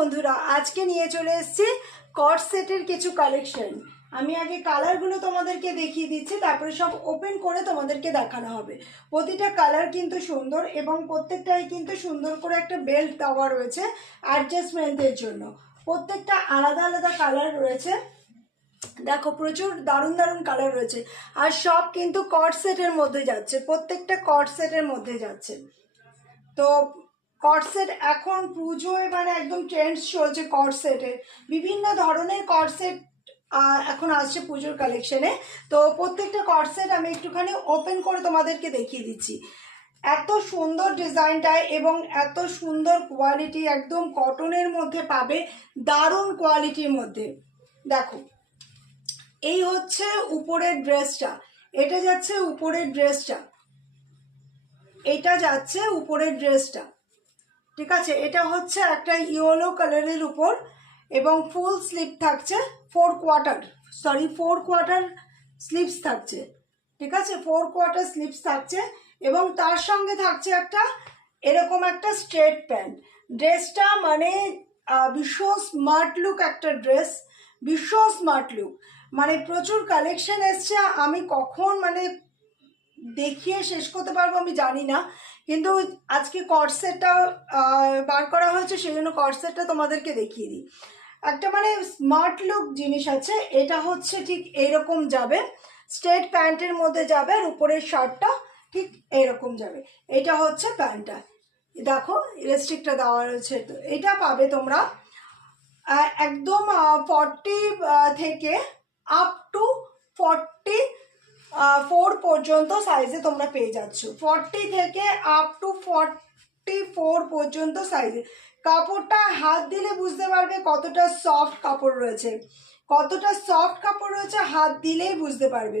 বন্ধুরা, আজকে নিয়ে চলে এসেছি কট সেটের কিছু কালেকশন। আমি আগে কালারগুলো তোমাদেরকে দেখিয়ে দিচ্ছি, তারপরে সব ওপেন করে তোমাদেরকে দেখানো হবে। প্রতিটা কালার কিন্তু সুন্দর এবং প্রত্যেকটাই কিন্তু সুন্দর করে একটা বেল্ট দেওয়া রয়েছে অ্যাডজাস্টমেন্টের জন্য। প্রত্যেকটা আলাদা আলাদা কালার রয়েছে। দেখো, প্রচুর দারুণ দারুণ কালার রয়েছে, আর সব কিন্তু কট সেটের মধ্যে যাচ্ছে, প্রত্যেকটা কট সেটের মধ্যে যাচ্ছে। তো কট সেট এখন পুজোয় মানে একদম ট্রেন্ডস চলছে কট সেটের। বিভিন্ন ধরনের কট সেট এখন আসছে পুজোর কালেকশনে। তো প্রত্যেকটা কট সেট আমি একটুখানি ওপেন করে তোমাদেরকে দেখিয়ে দিচ্ছি। এত সুন্দর ডিজাইনটায় এবং এত সুন্দর কোয়ালিটি, একদম কটনের মধ্যে পাবে, দারুণ কোয়ালিটির মধ্যে। দেখো, এই হচ্ছে উপরের ড্রেসটা, এটা যাচ্ছে উপরের ড্রেসটা, এটা যাচ্ছে উপরের ড্রেসটা, ঠিক আছে। এটা হচ্ছে একটা ইয়েলো কালারের উপর এবং ফুল স্লিভ থাকছে, ফোর কোয়ার্টার স্লিভস থাকছে, ঠিক আছে, 4 কোয়ার্টার স্লিভস থাকছে এবং তার সঙ্গে থাকছে একটা এরকম একটা স্ট্রেট প্যান্ট। ড্রেসটা মানে বিশ্ব স্মার্ট লুক একটা ড্রেস, বিশ্ব স্মার্ট লুক। মানে প্রচুর কালেকশন এসছে, আমি কখন মানে দেখিয়ে শেষ করতে পারবো আমি জানি না, কিন্তু আজকে কট সেটটা বার করা হয়েছে, সেই জন্য কট সেটটা তোমাদেরকে দেখিয়ে দিই। একটা মানে স্মার্ট লুক জিনিস আছে। এটা হচ্ছে ঠিক এইরকম যাবে, স্ট্রেট প্যান্টের মধ্যে যাবে, আর উপরের শার্টটা ঠিক এইরকম যাবে। এটা হচ্ছে প্যান্টটা, দেখো ইলাস্টিকটা দেওয়া রয়েছে। তো এটা পাবে তোমরা একদম 40 থেকে আপ টু 44 পর্যন্ত সাইজে তোমরা পেয়ে যাচ্ছ। 40 থেকে আপ টু 44 পর্যন্ত সাইজে। কাপড়টা হাত দিলে বুঝতে পারবে কতটা সফট কাপড় রয়েছে, কতটা সফট কাপড় রয়েছে, হাত দিলেই বুঝতে পারবে।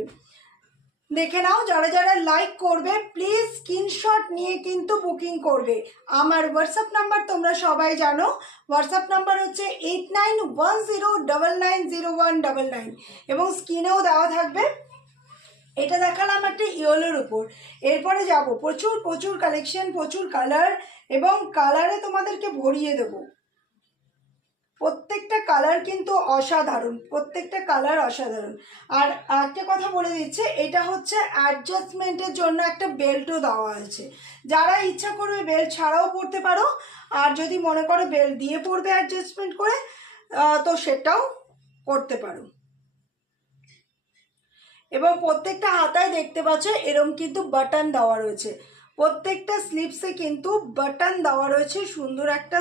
দেখে নাও, যারা যারা লাইক করবে প্লিজ স্ক্রিনশট নিয়ে কিন্তু বুকিং করবে। আমার হোয়াটসঅ্যাপ নাম্বার তোমরা সবাই জানো, হোয়াটসঅ্যাপ নাম্বার হচ্ছে 8910990199 এবং স্ক্রিনেও দেওয়া থাকবে। এটা দেখালাম একটা ইয়েলোর উপর, এরপরে যাব প্রচুর প্রচুর কালেকশন, প্রচুর কালার, এবং কালারে তোমাদেরকে ভরিয়ে দেবো। প্রত্যেকটা কালার কিন্তু অসাধারণ, প্রত্যেকটা কালার অসাধারণ। আর একটা কথা বলে দিচ্ছে, এটা হচ্ছে অ্যাডজাস্টমেন্টের জন্য একটা বেল্টও দেওয়া আছে। যারা ইচ্ছা করবে বেল্ট ছাড়াও পরতে পারো, আর যদি মনে করো বেল্ট দিয়ে পরবে অ্যাডজাস্টমেন্ট করে, তো সেটাও করতে পারো। এবং প্রত্যেকটা হাতায় দেখতে পাচ্ছ এরকম কিন্তু বাটন দেওয়া রয়েছে, প্রত্যেকটা স্লিভসে কিন্তু বাটন দেওয়া রয়েছে, সুন্দর একটা